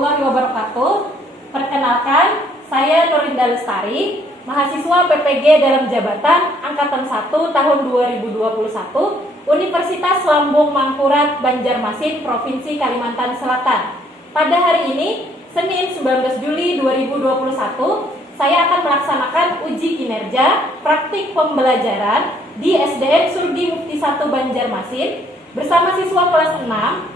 warahmatullahi wabarakatuh. Perkenalkan, saya Nurinda Lestari, mahasiswa PPG dalam jabatan Angkatan 1 tahun 2021, Universitas Lambung Mangkurat, Banjarmasin, Provinsi Kalimantan Selatan. Pada hari ini, Senin 19 Juli 2021, saya akan melaksanakan uji kinerja praktik pembelajaran di SDN Surgi Mufti 1 Banjarmasin bersama siswa kelas 6,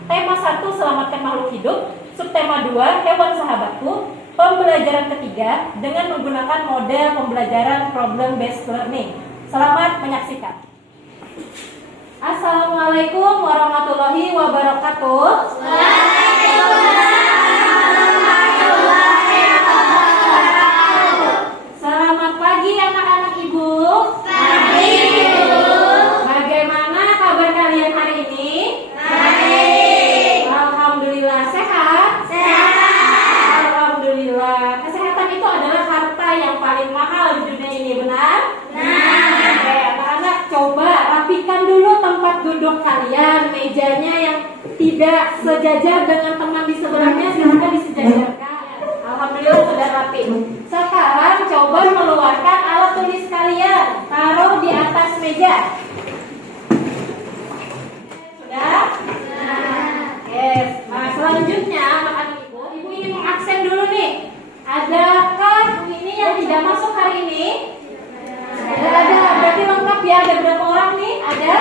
tema 1 Selamatkan Makhluk Hidup, subtema 2 Hewan Sahabatku, pembelajaran ketiga dengan menggunakan model pembelajaran problem based learning. Selamat menyaksikan. Assalamualaikum warahmatullahi wabarakatuh. Selamat pagi anak-anak Ibu. Pagi Ibu. Bagaimana kabar kalian hari ini? Baik. Alhamdulillah. Sehat? Sehat. Alhamdulillah. Kesehatan itu adalah harta yang paling mahal di dunia ini, benar? Benar. Oke, anak-anak coba rapikan dulu tempat duduk kalian, mejanya yang tidak sejajar dengan teman di sebelahnya silahkan disejajarkan. Alhamdulillah sudah rapi. Sekarang coba mengeluarkan alat tulis kalian, taruh di atas meja. Sudah? Yes. Nah, selanjutnya anak-anak ibu ingin mengaksen dulu nih. Adakah ini yang tidak masuk hari ini? Ada. Berarti lengkap ya. Ada berapa orang nih? Ada?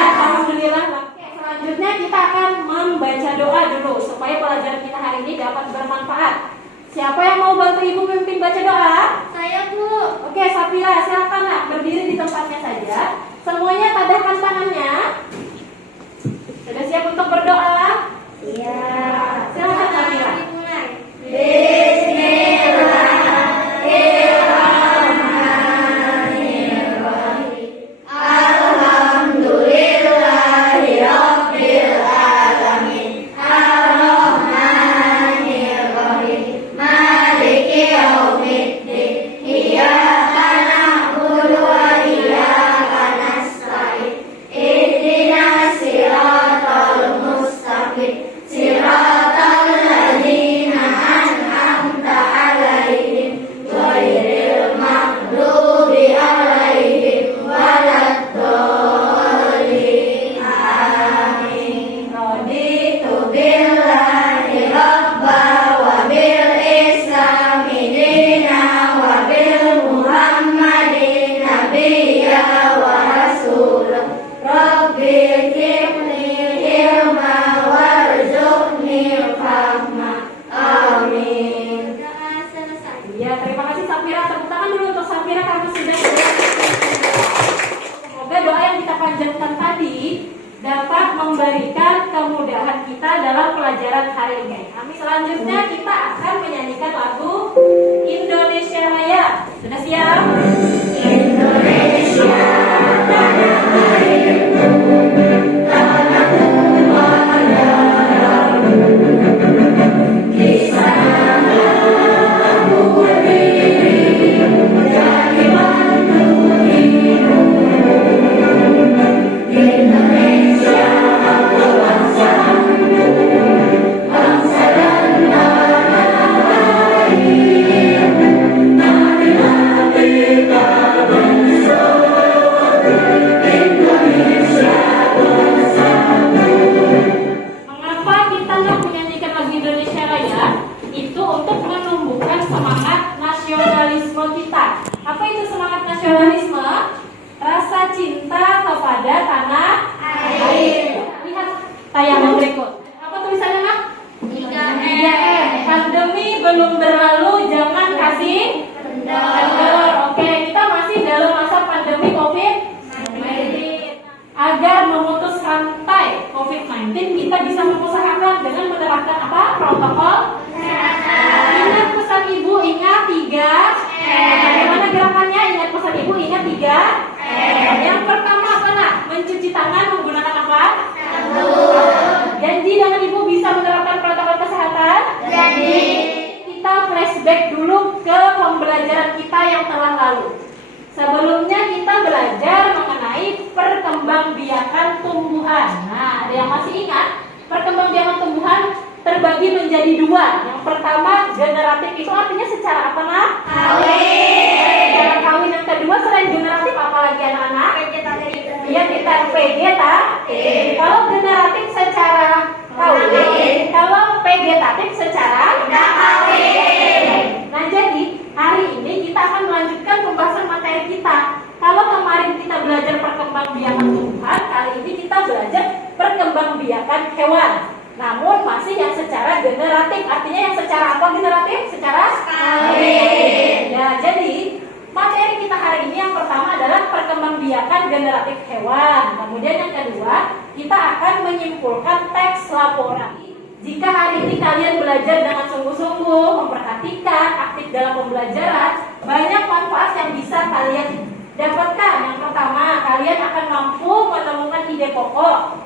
Alhamdulillah. Oke, selanjutnya kita akan membaca doa dulu supaya pelajaran kita hari ini dapat bermanfaat. Siapa yang mau bantu ibu pimpin baca doa? Saya, Bu. Oke, Safira, silakan nak berdiri di tempatnya saja. Semuanya tadahkan tangannya. Sudah siap untuk berdoa? Iya. Silakan Safira. Dimulai. Ya, terima kasih Safira. Tepuk tangan dulu untuk Safira karena sudah. Semoga doa yang kita panjatkan tadi dapat memberikan kemudahan kita dalam pelajaran hari ini. Kami selanjutnya kita akan menyanyikan lagu Indonesia Raya. Sudah siap? Indonesia tanah airku, tanahku padamu. Di sana tayangan berikut. Apa tulisannya, Nak? 3M. Pandemi belum berlalu, jangan kasih kendor. Oke, kita masih dalam masa pandemi COVID-19. Agar memutus rantai COVID-19, kita bisa mengusahakan dengan menerapkan apa? Protokol kesehatan. Ingat pesan Ibu, ingat 3M. Bagaimana gerakannya? Ingat pesan Ibu, ingat 3M. Yang pertama apa, Nak? Mencuci tangan menggunakan apa? Janji dengan Ibu bisa menerapkan protokol kesehatan? Janji. Kita flashback dulu ke pembelajaran kita yang telah lalu. Sebelumnya kita belajar mengenai perkembangbiakan tumbuhan. Nah, ada yang masih ingat? Perkembangbiakan tumbuhan terbagi menjadi menjadi dua. Yang pertama, generatif itu artinya secara apa, Nak? Kawin. Secara kawin. Yang kedua, selain generatif apa lagi anak-anak? Iya, kita vegetatif. Kalau generatif secara kawin, kalau vegetatif secara kawin. Nah, jadi hari ini kita akan melanjutkan pembahasan materi kita. Kalau kemarin kita belajar perkembangbiakan tumbuhan, kali ini kita belajar perkembangbiakan hewan. Namun masih yang secara generatif. Artinya yang secara apa generatif? Secara kawin. Ya, jadi materi kita hari ini yang pertama adalah perkembangbiakan generatif hewan. Kemudian yang kedua, kita akan menyimpulkan teks laporan. Jika hari ini kalian belajar dengan sungguh-sungguh, memperhatikan, aktif dalam pembelajaran, banyak manfaat yang bisa kalian dapatkan. Yang pertama, kalian akan mampu menemukan ide pokok.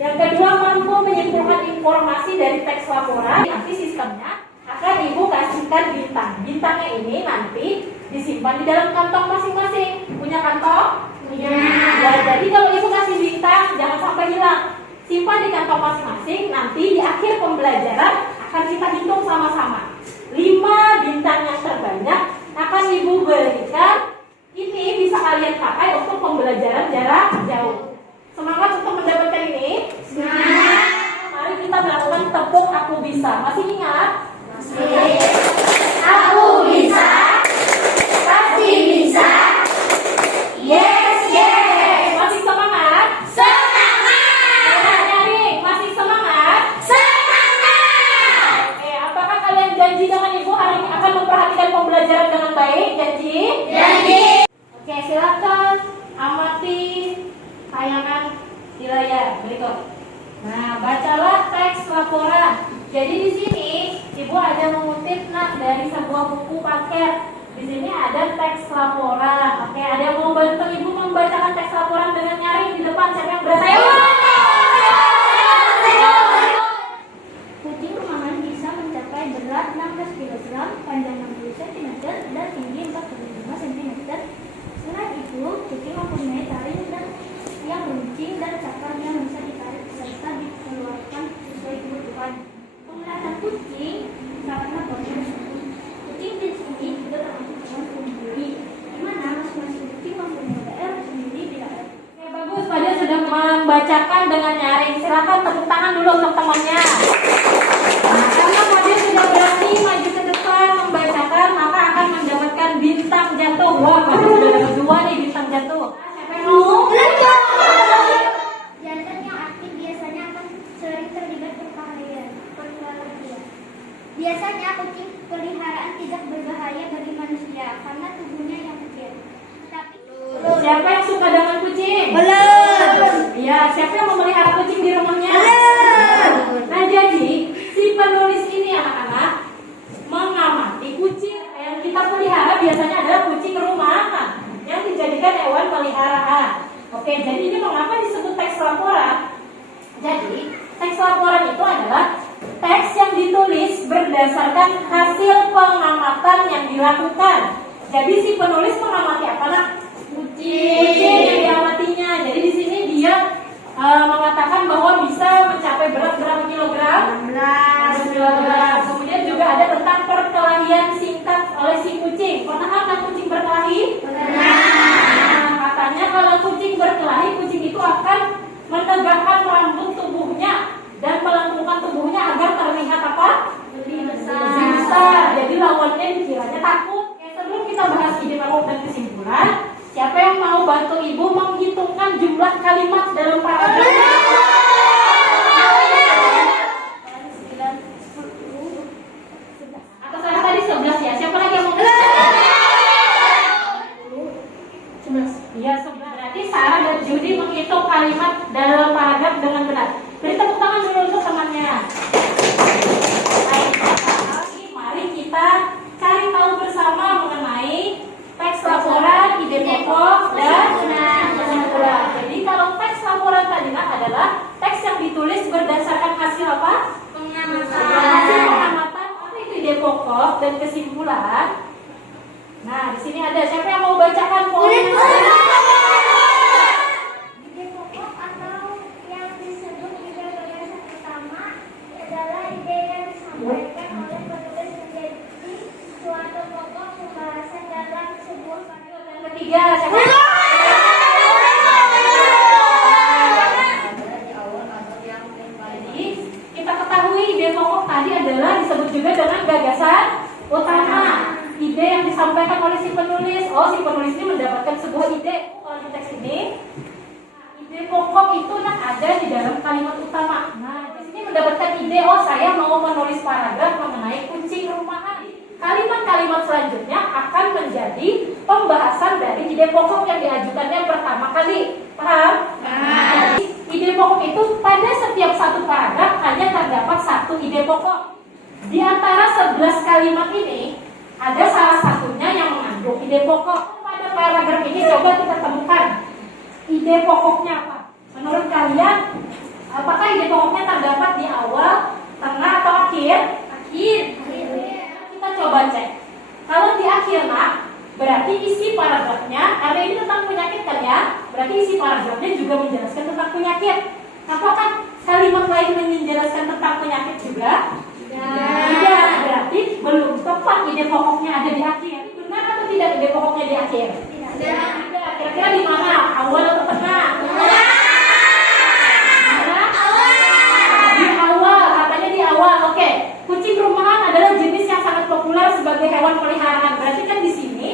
Yang kedua, mampu menyimpulkan informasi dari teks laporan. Nanti sistemnya akan Ibu kasihkan bintang. Bintangnya ini nanti disimpan di dalam kantong masing-masing. Punya kantong? Punya. Ya, jadi kalau Ibu kasih bintang, jangan sampai hilang. Simpan di kantong masing-masing. Nanti di akhir pembelajaran akan kita hitung sama-sama. 5 bintang yang terbanyak akan Ibu berikan. Ini bisa kalian pakai untuk pembelajaran jarak jauh. Semangat untuk mendapatkan ini. Semangat. Mari kita melakukan tepuk aku bisa. Masih ingat? Masih. Aku bisa. Pasti bisa. Yes, yes. Masih semangat? Semangat. Anak nyaring, masih semangat? Semangat. Oke, apakah kalian janji dengan Ibu hari ini akan memperhatikan pembelajaran dengan baik? Janji? Janji. Oke, silakan amati tayangan di layar berikut. Nah, bacalah teks laporan. Jadi di sini Ibu ada mengutip dari sebuah buku paket. Di sini ada teks laporan. Oke, ada yang mau bantu Ibu membacakan teks laporan dengan nyaring di depan? Siapa yang berani? Kucing rumahan bisa mencapai berat 16 kg, panjang 60 cm, dan tinggi 45 cm. Selain itu, kucing mempunyai taring dan yang runcing dan cakar yang bisa ditarik serta dikeluarkan sesuai kebutuhan. Penglihatan kucing sangatlah bagus. Kucing jenis ini juga termasuk hewan penghuni, di mana masing-masing kucing mempunyai daerah sendiri di daerah. Oke, bagus. Pada sudah membacakan dengan nyaring. Silakan tepuk tangan dulu untuk temannya. Nah, karena Fadil sudah berani maju ke depan membacakan, maka akan mendapatkan bintang jatuh. Wah, Fadil sudah dapat 2 nih bintang jatuh. Siapa yang mau? Jantan yang aktif biasanya akan sering terlibat perkelahian. Biasanya kucing peliharaan tidak berbahaya bagi manusia karena tubuhnya yang kecil. Tapi Siapa yang suka dengan kucing? Belum. Ya, siapa yang memelihara kucing di rumahnya? Belum. Nah, jadi si penulis ini anak-anak mengamati kucing yang kita pelihara biasanya adalah kucing rumahan yang dijadikan hewan peliharaan. Oke, jadi ini mengapa disebut teks laporan? Jadi, teks laporan itu adalah teks yang ditulis berdasarkan hasil pengamatan yang dilakukan. Jadi si penulis mengamati apa, Nak? Kucing yang diamatinya. Jadi di sini dia mengatakan bahwa bisa mencapai berat berapa kilogram? 16 kilogram. Kemudian juga ada tentang perkelahian singkat oleh si kucing. Pernah kan kucing berkelahi? Nah, katanya kalau kucing berkelahi, kucing itu akan menegakkan rambut tubuhnya dan melengkungkan tubuhnya agar terlihat apa? Lebih besar. Jadi lawannya dikiranya takut. Oke, sebelum kita bahas ide pokok dan kesimpulan, siapa yang mau bantu Ibu menghitungkan jumlah kalimat dalam paragraf? 9, 10, 11. Atau saya tadi 11 ya? Siapa lagi yang mau? 11. Iya, 11. Berarti Sarah dan Judy menghitung kalimat dalam paragraf dengan benar. Beri tepuk tangan dulu untuk temannya. Baik, mari kita cari tahu bersama mengenai teks laporan, ide pokok, dan kesimpulan. Jadi kalau teks laporan tadi adalah teks yang ditulis berdasarkan hasil apa? Hasil pengamatan. Apa itu ide pokok dan kesimpulan? Nah, di sini ada. Siapa yang mau bacakan poinnya? ide pokok atau yang disebut ide gagasan pertama adalah ide yang sama disampaikan oleh penulis menjadi suatu pokok pembahasan dalam sebuah panduan. Yang ketiga, siapa? Jadi, kita ketahui ide pokok tadi adalah disebut juga dengan gagasan utama. Ide yang disampaikan oleh si penulis. Oh, si penulis ini mendapatkan sebuah ide. Kalau di teks ini, ide pokok itu ada di dalam kalimat utama. Nah, di sini mendapatkan ide, oh saya mau menulis paragraf mengenai kucing rumahan. Kalimat-kalimat selanjutnya akan menjadi pembahasan dari ide pokok yang diajukannya pertama kali. Paham? Jadi, ide pokok itu pada setiap satu paragraf hanya terdapat satu ide pokok. Di antara 11 kalimat ini, ada salah satunya yang mengandung ide pokok. Pada paragraf ini coba kita temukan ide pokoknya apa? Menurut kalian, apakah ide pokoknya terdapat di awal, tengah, atau akhir? Akhir. Kita coba cek. Kalau di akhir, nak, berarti isi paragrafnya, karena ini tentang penyakit kan ya, berarti isi paragrafnya juga menjelaskan tentang penyakit. Apakah kalimat lain menjelaskan tentang penyakit juga? Tidak, berarti belum tepat ide pokoknya ada di akhir. Benar atau tidak ide pokoknya di akhir? Tidak. Kira-kira di mana? Awal atau tengah? Di awal, katanya di awal. Oke, kucing rumahan adalah jenis yang sangat populer sebagai hewan peliharaan. Berarti kan di sini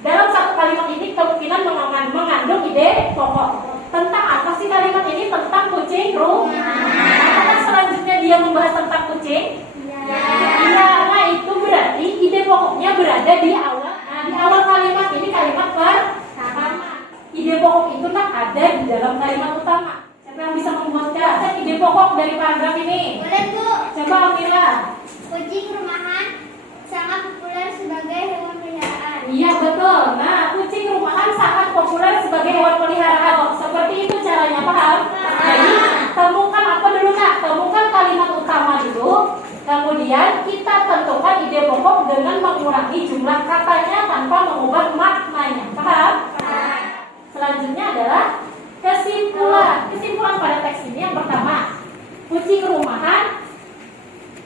dalam satu kalimat ini kemungkinan mengandung ide pokok. Tentang apa sih kalimat ini? Tentang kucing rumahan. Apakah selanjutnya dia membahas tentang kucing? Iya, nah itu berarti ide pokoknya berada di awal. Nah, di awal kalimat ini kalimat pertama. Ide pokok itu ada di dalam kalimat utama. Siapa yang bisa membuatkan ide pokok dari paragraf ini? Boleh, Bu. Coba Amira. Kucing rumahan sangat populer sebagai hewan peliharaan. Iya betul. Nah, kucing rumahan sangat populer sebagai hewan peliharaan. Seperti itu caranya, paham? Jadi temukan apa dulu, Kak? Temukan kalimat utama dulu. Kemudian kita tentukan ide pokok dengan mengurangi jumlah katanya tanpa mengubah maknanya. Paham? Selanjutnya adalah kesimpulan. Kesimpulan pada teks ini yang pertama, kucing rumahan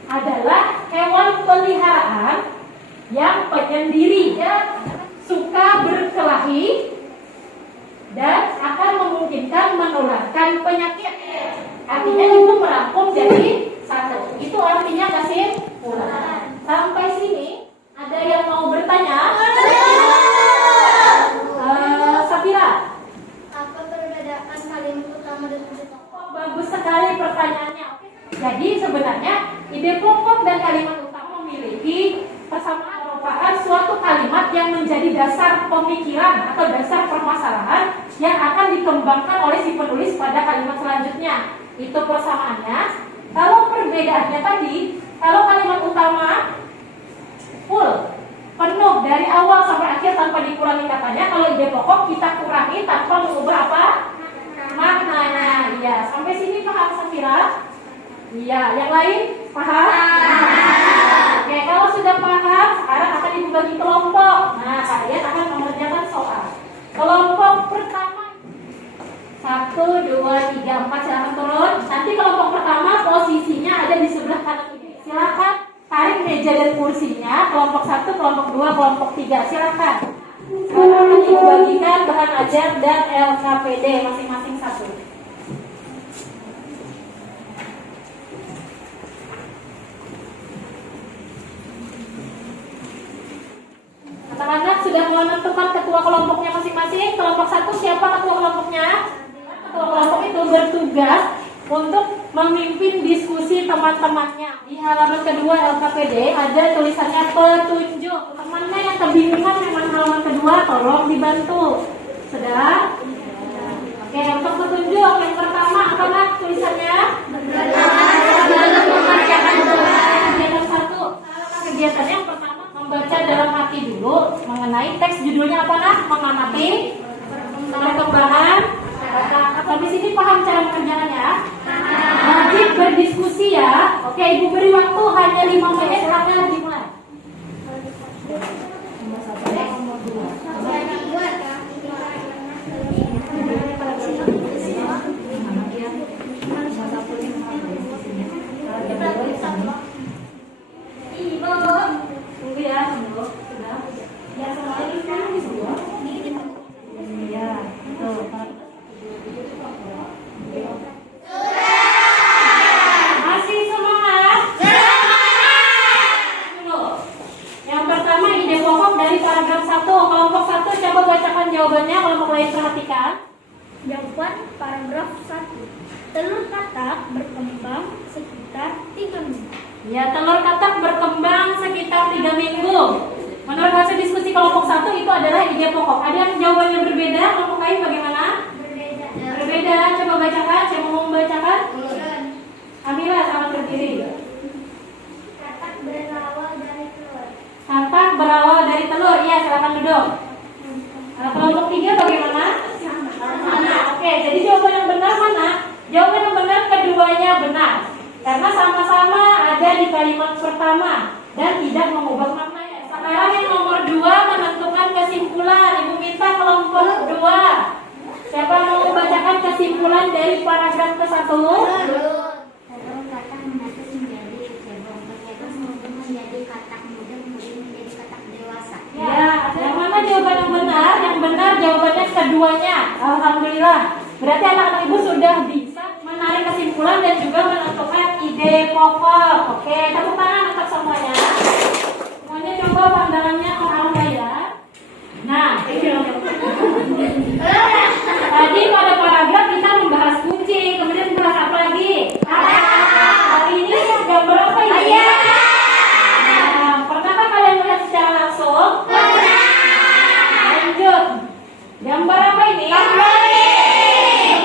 adalah hewan peliharaan yang penyendiri, ya, suka berkelahi dan akan memungkinkan menularkan penyakit. Artinya ibu merangkum jadi satu. Itu artinya kesimpulan. Sampai sini ada yang mau bertanya? Safira. Apa perbedaan kalimat utama dan ide pokok? Bagus sekali pertanyaannya. Jadi sebenarnya ide pokok dan kalimat utama memiliki persamaan, merupakan suatu kalimat yang menjadi dasar pemikiran atau dasar permasalahan yang akan dikembangkan oleh si penulis pada kalimat selanjutnya. Itu persamaannya. Kalau perbedaannya tadi, kalau kalimat utama full, penuh dari awal sampai akhir tanpa dikurangi katanya. Kalau ide pokok kita kurangi tanpa mengubah apa? Maknanya. Iya, sampai sini paham Safira? Iya, yang lain paham? Oke, kalau sudah paham, sekarang akan dibagi kelompok. Nah, kalian akan mengerjakan soal. Kelompok pertama 1, 2, 3, 4, silahkan turun. Nanti kelompok pertama posisinya ada di sebelah kanan ini. Silahkan tarik meja dan kursinya. Kelompok 1, kelompok 2, kelompok 3. Silahkan. Sekarang akan dibagikan bahan ajar dan LKPD masing-masing satu. Anak-anak sudah menentukan ketua kelompoknya masing-masing. Kelompok 1 siapa ketua kelompoknya? Ketua kelompok itu bertugas untuk memimpin diskusi teman-temannya. Di halaman kedua LKPD ada tulisannya petunjuk. Temannya yang kebingungan dengan halaman kedua tolong dibantu. Sudah? Oke, untuk petunjuk yang pertama apa nak tulisannya? Kegiatan 1. Kegiatan yang pertama membaca dalam hati dulu mengenai teks judulnya apa nak? Mengamati perkembangan. Sampai sini paham cara mengerjakannya? Wajib berdiskusi ya. Oke, ibu beri waktu hanya 5 menit akan dimulai. Ya, telur katak berkembang sekitar 3 minggu. Menurut hasil diskusi kelompok 1 itu adalah ide pokok. Ada yang jawabannya berbeda? Kelompok lain bagaimana? Berbeda. Coba bacakan. Siapa mau membacakan? Amira, selamat berdiri. Katak berawal dari telur. Katak berawal dari telur. Iya, silakan duduk. Kelompok 3 bagaimana? Sama. Oke, jadi jawaban yang benar mana? Jawaban yang benar keduanya benar. Karena sama-sama ada di kalimat pertama dan tidak mengubah maknanya. Sekarang yang nomor 2 menentukan kesimpulan. Ibu minta kelompok 2. Siapa mau membacakan kesimpulan dari paragraf ke-1? Telur katak menetes menjadi cebong. Cebong menjadi katak muda, kemudian menjadi katak dewasa. Ya, yang mana jawaban yang benar? Yang benar jawabannya keduanya. Alhamdulillah. Berarti anak-anak ibu sudah bisa menarik kesimpulan dan juga menentukan ide pokok. Oke, tepuk tangan untuk semuanya. Semuanya coba pandangannya ke arah ya. Nah, tadi pada paragraf kita membahas kucing, kemudian membahas apa lagi? Hari ini gambar apa ya? Nah, pernahkah kalian melihat secara langsung? Lanjut. Gambar apa ini?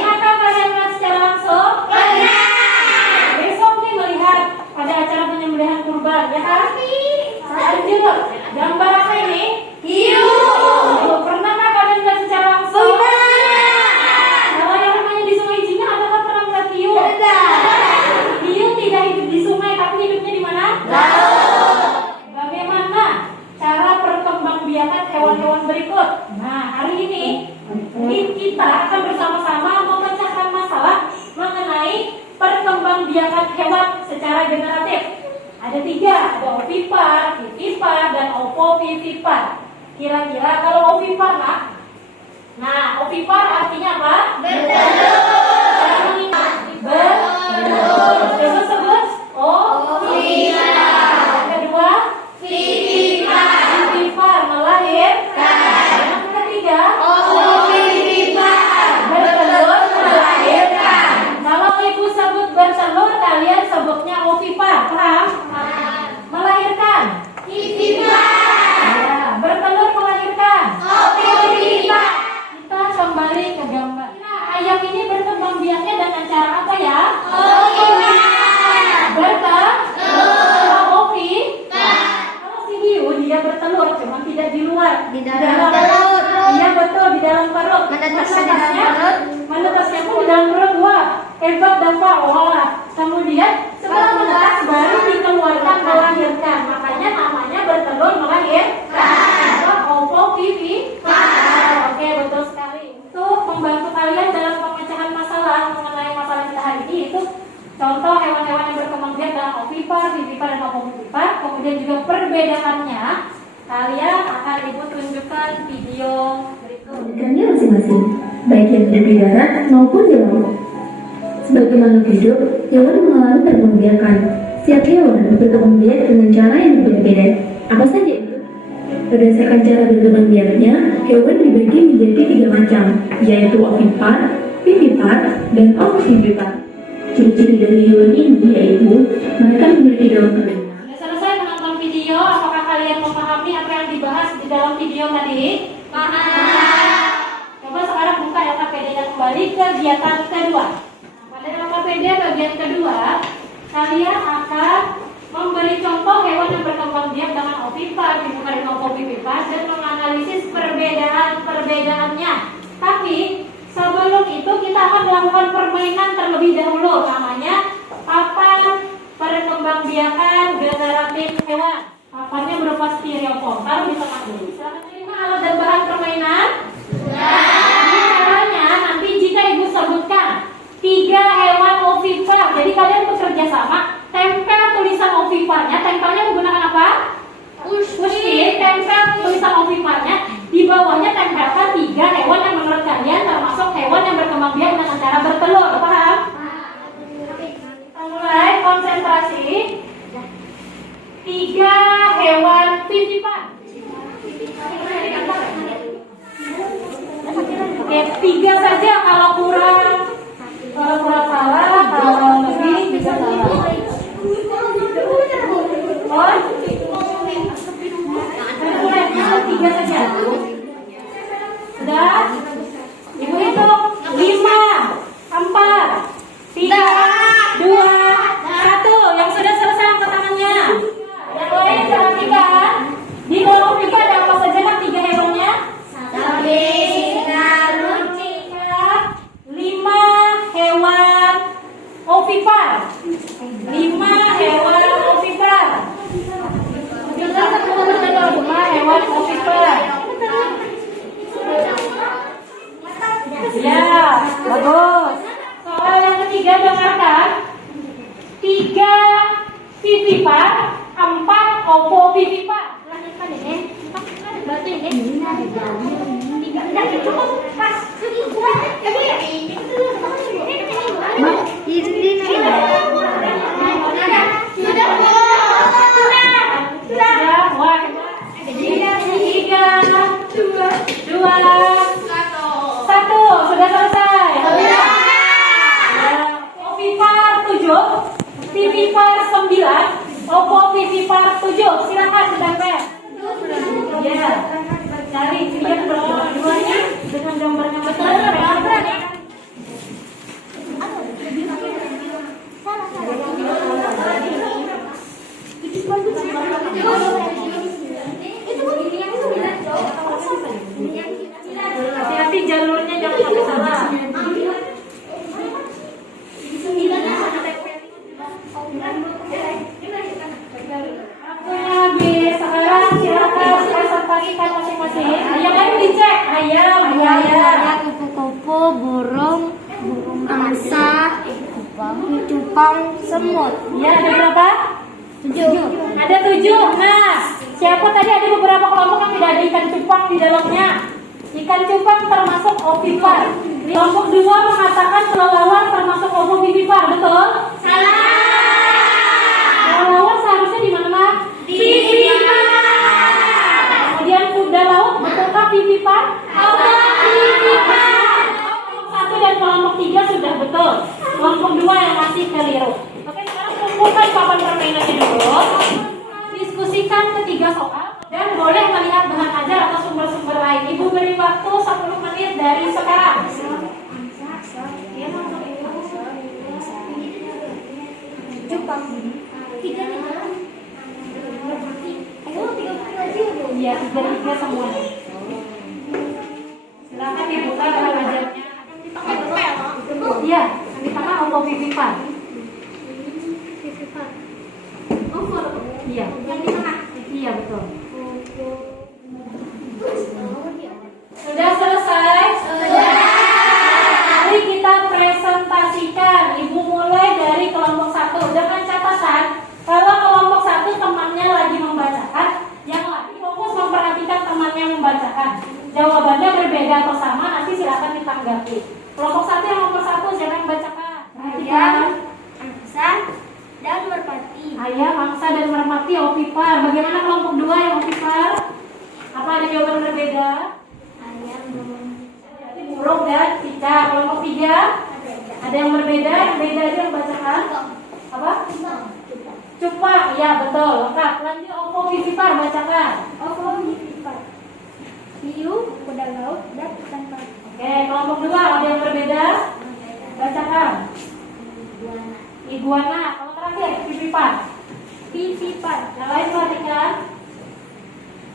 Pernahkah kalian melihat secara langsung? Besok nih melihat pada acara penyembelihan kurban, ya kan? Lanjut. Gambar apa ini? Hiu. Pernahkah kalian melihat secara langsung? Kalau yang namanya di Sungai Jinga, apakah pernah melihat hiu? Hiu tidak hidup di sungai, tapi hidupnya di mana? Bagaimana cara perkembangbiakan hewan-hewan berikut? Nah, hari ini kita akan bersama-sama memecahkan masalah mengenai perkembangbiakan hewan secara generatif. Ada 3, ada ovipar, vivipar, dan opovivipar. Kira-kira kalau ovipar, nah ovipar artinya apa? Cara mengingat bertelur. Coba sebut ovipar. Yang kedua, vivipar, melahirkan. Yang ketiga, bertelur, melahirkan. Kalau ibu sebut bertelur, kalian sebutnya ovipar, paham? Melahirkan. Ya, bertelur, melahirkan. Kita kembali ke gambar. Nah, ayam ini berkembang biaknya dengan cara apa ya? Bertelur. Ovi. Kalau si hiu dia bertelur, cuma tidak di luar. Di dalam perut. Iya betul, di dalam perut. Menetasnya pun di dalam perut. Wah, hebat Dafa. Wah. Kemudian setelah menetas baru dikeluarkan melahirkan. Makanya namanya bertelur melahirkan. Ovipar. Oke, betul sekali. Untuk membantu kalian dalam pemecahan masalah mengenai masalah kita hari ini, itu contoh hewan-hewan yang berkembang biak dalam ovipar, vivipar, dan opovivipar. Kemudian juga perbedaannya. Kalian akan ibu tunjukkan video berikut. Ikannya masing-masing, baik yang hidup di darat maupun di laut. Sebagai makhluk hidup, hewan mengalami perkembangbiakan. Setiap hewan berkembang biak dengan cara yang berbeda-beda. Apa saja itu? Berdasarkan cara berkembang biaknya, hewan dibagi menjadi 3 macam, yaitu ovipar, vivipar, dan opovivipar. Ciri-ciri dari hewan ini yaitu mereka memiliki daun kering. Sudah selesai menonton video, apakah kalian memahami apa yang dibahas di dalam video tadi? Paham. Coba sekarang buka LKPD-nya kembali ke kegiatan kedua. Pada LKPD bagian kedua, kalian akan memberi contoh hewan yang berkembang biak dengan ovipar, vivipar, dan opovivipar dan menganalisis perbedaan-perbedaannya. Tapi sebelum itu kita akan melakukan permainan terlebih dahulu, namanya papan perkembangbiakan generatif hewan. Papannya berupa styrofoam. Taruh di tengah dulu. Silakan terima alat dan bahan permainan. Ini caranya nanti jika ibu sebutkan 3 hewan ovipar, jadi kalian bekerja sama, tempel tulisan oviparnya. Tempelnya menggunakan apa? Pushpin. Tempel tulisan oviparnya. Di bawahnya tempelkan 3 hewan yang menurut kalian termasuk hewan yang berkembang biak dengan cara bertelur. Paham? Kita mulai konsentrasi. 3 hewan vivipar. Oke, 3 saja. Kalau kurang salah, kalau lebih bisa salah. 4 ovovivipar. Lanjutkan deh. Batu ini. Tiga. Cukup. Pas. Sudah. Wah. 3, 2, 1. Sudah selesai. Ya. Ovipar 7, vivipar 9, ovovivipar 7. Silakan ditempel. Ya. Cari yang dua-duanya dengan gambarnya betul. Hati-hati jalurnya jangan sampai salah. Waktunya habis. Sekarang silakan presentasikan masing-masing. Yang lain dicek. Ayam, buaya, Kupu-kupu, burung angsa, cupang, semut. Ya, ada berapa? 7. Ada 7. Nah, siapa tadi ada beberapa kelompok yang tidak ada ikan cupang di dalamnya? Ikan cupang termasuk ovipar. Kelompok 2 mengatakan kelelawar termasuk ovovivipar, betul? Salah. Kelelawar seharusnya di mana? Vivipar. Kemudian kuda laut, betulkah vivipar? Ovovivipar. Kelompok 1 dan kelompok 3 sudah betul. Kelompok 2 yang masih keliru. Oke, sekarang kumpulkan papan permainannya dulu. Diskusikan ketiga soal dan boleh melihat bahan ajar atau sumber-sumber lain. Ibu beri waktu 10 menit dari sekarang. Cupang. 3 nih. Ayo 3 lagi. Iya, 3 semuanya. Silakan dibuka bahan ajarnya. Iya, di tengah ovovivipar. Iya. Yang di tengah. Iya, betul. Sudah selesai? Sudah. Mari kita presentasikan. Ibu mulai dari kelompok 1 dengan catatan kalau kelompok 1 temannya lagi membacakan, yang lain fokus memperhatikan temannya membacakan. Jawabannya berbeda atau sama, nanti silakan ditanggapi. Kelompok 1 yang nomor 1 siapa yang bacakan? Ayam, angsa, dan merpati. Ayam, angsa, dan merpati ovipar. Bagaimana kelompok 2 yang ovipar? Apa ada jawaban berbeda? Ayam, Burung dan cicak. Kelompok 3 ada yang berbeda? Yang beda aja yang bacakan. Apa? Cupang. Iya, betul. Lengkap. Lanjut ovovivipar, bacakan. ovovivipar. Hiu, kuda laut, dan ikan pari. Oke, kelompok 2 ada yang berbeda? Bacakan. Iguana. Kalau terakhir vivipar. Vivipar. Yang lain perhatikan.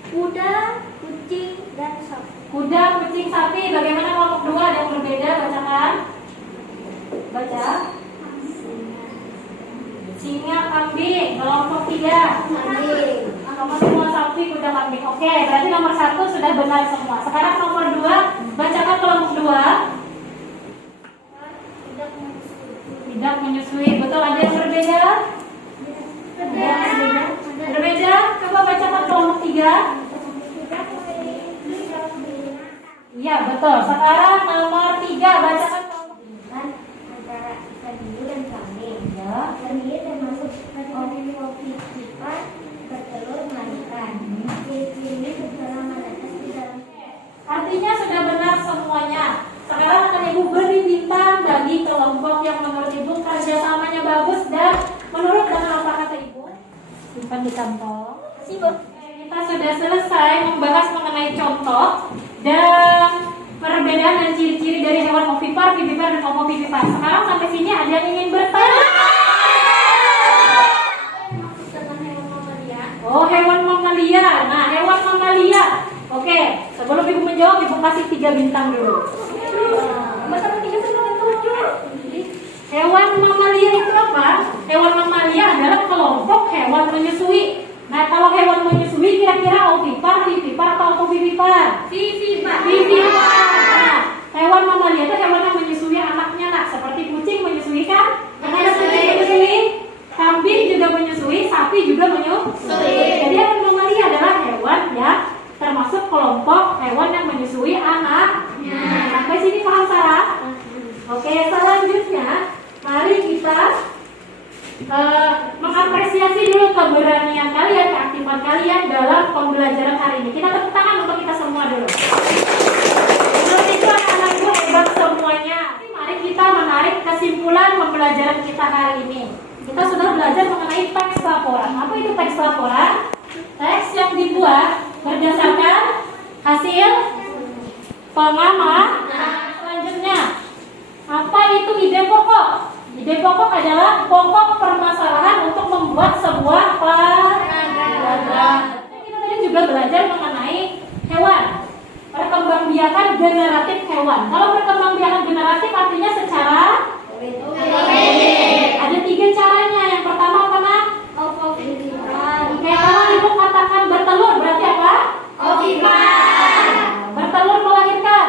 Kuda, kucing, dan sapi. Kuda, kucing, sapi. Bagaimana kelompok 2 ada yang berbeda? Bacakan. Baca. Singa, kambing. Kelompok 3. Nomor semua sapi, kuda, kambing. Oke, berarti nomor 1 sudah benar semua. Sekarang nomor 2, bacakan kelompok 2. Tidak menyusui. Betul, ada yang berbeda? Berbeda? Coba bacakan kelompok 3. Iya, betul. Sekarang nomor 3, bacakan kelompok 3. Antara ikan hiu dan kambing. Ya. Ikan hiu termasuk ovovivipar, bertelur melahirkan. Ini setelah menetas di dalam. Artinya sudah benar semuanya. Sekarang akan Ibu beri bintang bagi kelompok yang menurut Ibu kerjasamanya bagus dan menurut dengan apa kata Ibu? Simpan di kantong. Kita sudah selesai membahas mengenai contoh dan perbedaan dan ciri-ciri dari hewan ovipar, vivipar, dan ovovivipar. Sekarang sampai sini ada yang ingin bertanya? Oh, hewan mamalia. Nah, hewan mamalia. Oke, sebelum Ibu menjawab, Ibu kasih 3 bintang dulu. Hewan mamalia itu apa? Hewan mamalia adalah kelompok hewan menyusui. Nah, kalau hewan menyusui kira-kira ovipar, vivipar, atau ovovivipar? Vivipar. Nah, hewan mamalia itu hewan yang menyusui anaknya. Nah, seperti kucing menyusui kan? Karena kucing menyusui, kambing juga menyusui, sapi juga menyusui. mengapresiasi dulu keberanian kalian, keaktifan kalian dalam pembelajaran hari ini. Kita tepuk tangan untuk kita semua dulu. Menurut itu anak-anakku hebat semuanya. Mari kita menarik kesimpulan pembelajaran kita hari ini. Kita sudah belajar mengenai teks laporan. Apa itu teks laporan? Teks yang dibuat berdasarkan hasil pengamatan. Selanjutnya, apa itu ide pokok? Ide pokok adalah pokok permasalahan untuk membuat sebuah paragraf. Kita tadi juga belajar mengenai hewan, perkembangbiakan generatif hewan. Kalau perkembangbiakan generatif artinya secara ada 3 caranya. Yang pertama apa, Nak? Oke, kalau ibu katakan bertelur berarti apa? Bertelur melahirkan.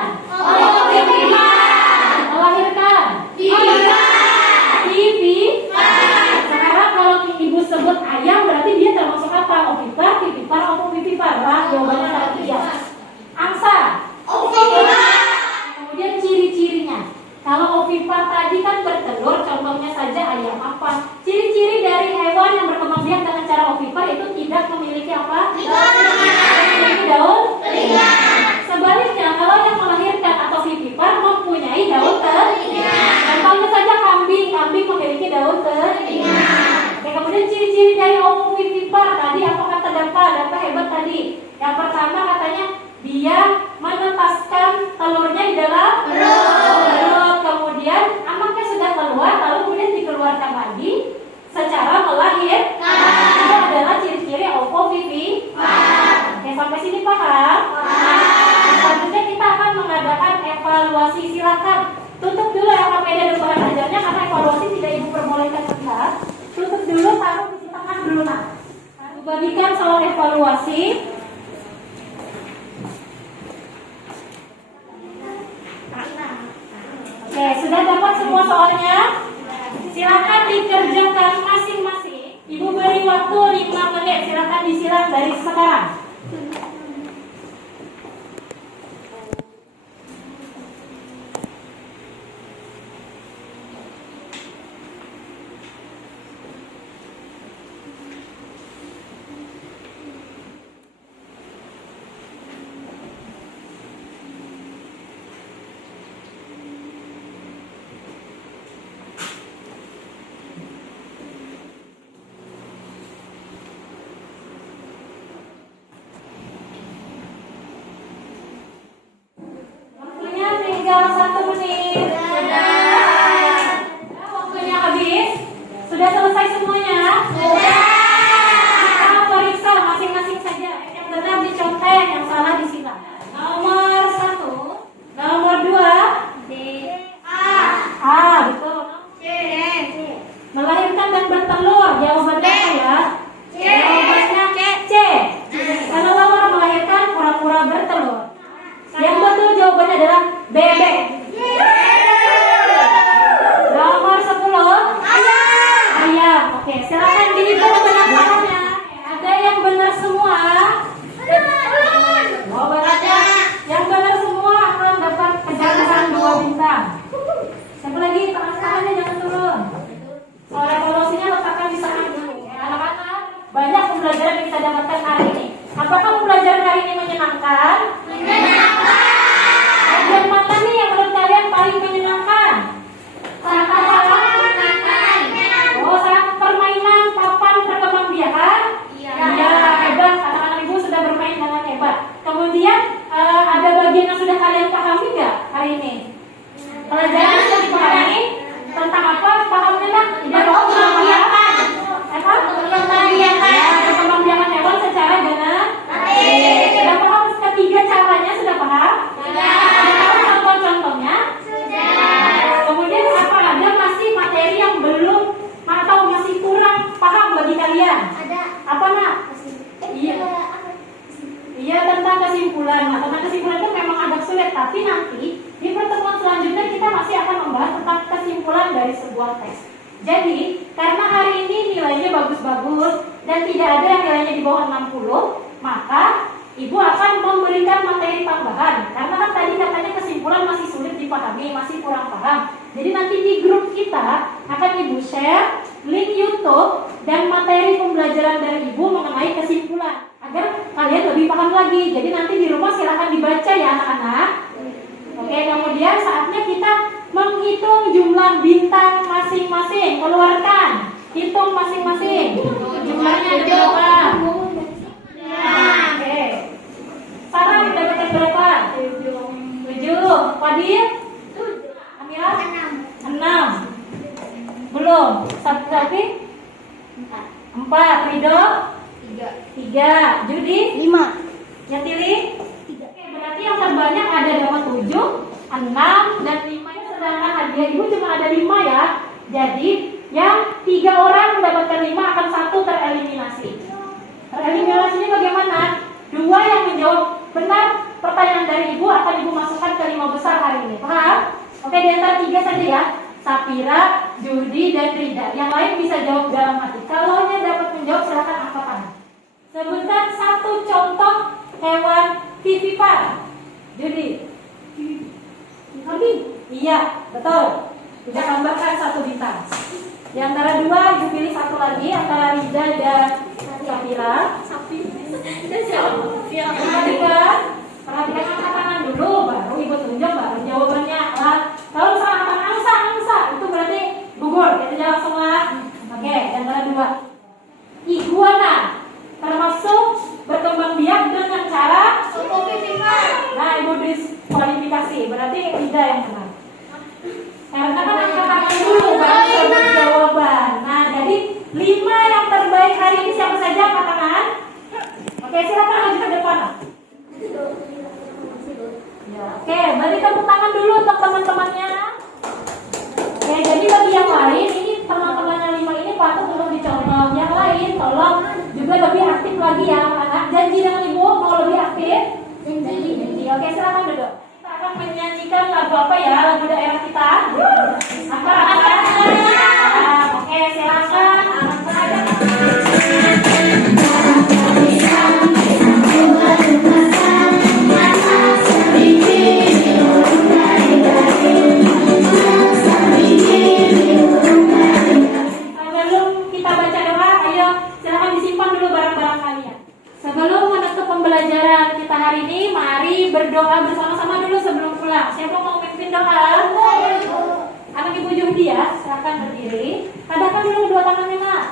Melahirkan. Sekarang kalau ibu sebut ayam berarti dia termasuk apa? Ovipar, vivipar, ovovivipar. Jawabannya tadi ya. Angsa. Kemudian ciri-cirinya. Kalau ovipar tadi kan bertelur, contohnya saja ayam apa? Ciri-ciri dari hewan yang berkembang biak dengan cara ovipar itu tidak memiliki apa? Memiliki daun. Sebaliknya, kalau yang melahirkan atau vivipar mempunyai daun telinga. Contohnya saja kambing, kambing memiliki daun telinga. Oke, kemudian ciri-ciri dari ovovivipar tadi apa kata Dapa hebat tadi. Yang pertama katanya dia menetaskan telurnya di dalam perut. Kemudian anaknya sudah keluar, lalu kemudian dikeluarkan lagi secara melahirkan. Itu adalah ciri-ciri ovovivipar. Oke, sampai sini paham? Selanjutnya kita akan mengadakan evaluasi. Silakan tutup dulu LKPD dan bahan ajarnya karena evaluasi tidak ibu perbolehkan lihat. Tutup dulu, taruh di tengah dulu, Nak. Ibu bagikan soal evaluasi. Oke, sudah dapat semua soalnya? Silakan dikerjakan masing-masing. Ibu beri waktu 5 menit. Silakan disilang dari sekarang. Tinggal 1 menit. Waktunya habis. Sudah selesai semuanya? Kita periksa masing-masing saja. Yang benar dicontek, yang salah disilang. Nomor 1, nomor 2, betul. Melahirkan dan bertelur. Jawabannya apa ya? Jawabannya C. Karena lamar melahirkan, pura-pura bertelur. Yang betul jawabannya adalah bebek. Nomor 10, ayam. Oke, silakan dihitung benar-benarnya. Ada yang benar semua. Oh, beratnya. Yang benar semua akan dapat kejatuhan 2 bintang. Siapa lagi? Tangannya jangan turun. Soal evaluasinya letakkan di tangan dulu. Anak-anak, banyak pembelajaran yang kita dapatkan hari ini. Apakah pembelajaran hari ini menyenangkan? Bagian mana nih yang menurut kalian paling menyenangkan? Saat permainan papan perkembangbiakan? Iya, hebat. Anak-anak ibu sudah bermain dengan hebat. Kemudian ada bagian yang sudah kalian pahami nggak hari ini? Pelajaran sudah dipahami tentang apa? Pahamnya nggak? Perkembangbiakan hewan secara generatif. Sudah paham ketiga caranya? Sudah paham? Contoh-contohnya? Kemudian apa ada masih materi yang belum atau masih kurang paham bagi kalian? Apa, Nak? Iya, tentang kesimpulan. Nah, tentang kesimpulan itu memang agak sulit, tapi nanti di pertemuan selanjutnya kita masih akan membahas tentang kesimpulan dari sebuah teks. Jadi, karena hari ini nilainya bagus-bagus dan tidak ada yang nilainya di bawah 60, maka Ibu akan memberikan materi tambahan. Karena kan tadi katanya kesimpulan masih sulit dipahami, masih kurang paham. Jadi nanti di grup kita akan Ibu share link YouTube dan materi pembelajaran dari Ibu mengenai kesimpulan agar kalian lebih paham lagi. Jadi nanti di rumah silahkan dibaca ya anak-anak. Oke, kemudian saatnya kita menghitung jumlah bintang masing-masing. Keluarkan, hitung masing-masing. Jumlahnya ada berapa? Oke. Sarah mendapatkan berapa? 7. Fadil? Amira? 6. Belum. Satu lagi? 4. Ridho? 3. Judi? 5. Yatili? 3. Oke, berarti yang terbanyak ada dapat 7, 6, dan 5. Sedangkan hadiah Ibu cuma ada 5 ya. Jadi yang 3 orang mendapatkan 5 akan 1 tereliminasi. Tereliminasinya bagaimana? 2 yang menjawab benar pertanyaan dari Ibu akan Ibu masukkan ke 5 besar hari ini. Paham? Oke, di antara 3 saja ya. Sapira, Judi, dan Rida. Yang lain bisa jawab dalam hati. Kalau dapat menjawab silahkan angkat tangan. Sebutkan 1 contoh hewan vivipar. Judi. Kambing. Iya, betul. Kita gambarkan 1 bintang. Di antara 2, Ibu pilih 1 lagi antara Rida dan Sapira. Perhatikan angkat tangan dulu, baru Ibu tunjuk, baru jawabannya. Kalau misalnya angsa, itu berarti gugur. Kita jawab semua. Oke, yang kedua, iguana termasuk berkembang biak dengan cara nah, Ibu diskualifikasi. Berarti Rida yang benar. Karena kan angkat tangan dulu, baru sebut jawaban. Nah, jadi 5 yang terbaik hari ini siapa saja angkat tangan? Oke, silakan maju ke depan. Ya, oke, beri tepuk tangan dulu untuk teman-temannya. Oke, jadi bagi yang lain, ini teman-temannya 5 ini patut untuk dicontoh. Yang lain, tolong juga lebih aktif lagi ya anak. Janji dengan Ibu mau lebih aktif. Janji. Oke, silakan duduk. Kita akan menyanyikan lagu apa ya? Lagu daerah kita. Apa? Oke, silakan. Sebelum menutup pembelajaran kita hari ini, mari berdoa bersama-sama dulu sebelum pulang. Siapa mau memimpin doa? Anak Ibu Judi ya, silakan berdiri. Kadakan dulu kedua tangannya, Nak.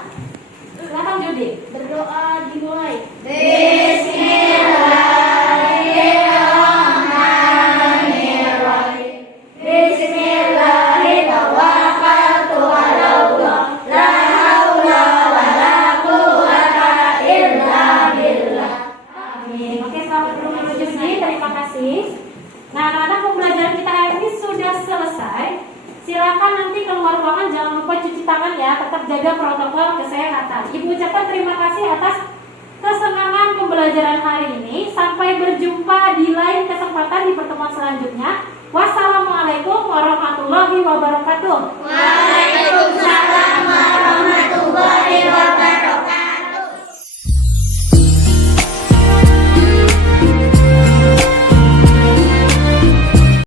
Silakan Judi. Berdoa dimulai. Bismillahirrahmanirrahim. Bismillahirrahmanirrahim. La haula wala quwwata illa billah. Amin. Oke, selamat dulu Judi. Terima kasih. Nah, anak-anak pembelajaran kita hari ini sudah selesai. Silakan nanti keluar ruangan, jangan lupa cuci tangan ya. Tetap jaga protokol kesehatan. Ibu ucapkan terima kasih atas kesenangan pembelajaran hari ini. Sampai berjumpa di lain kesempatan di pertemuan selanjutnya. Wassalamualaikum warahmatullahi wabarakatuh. Waalaikumsalam.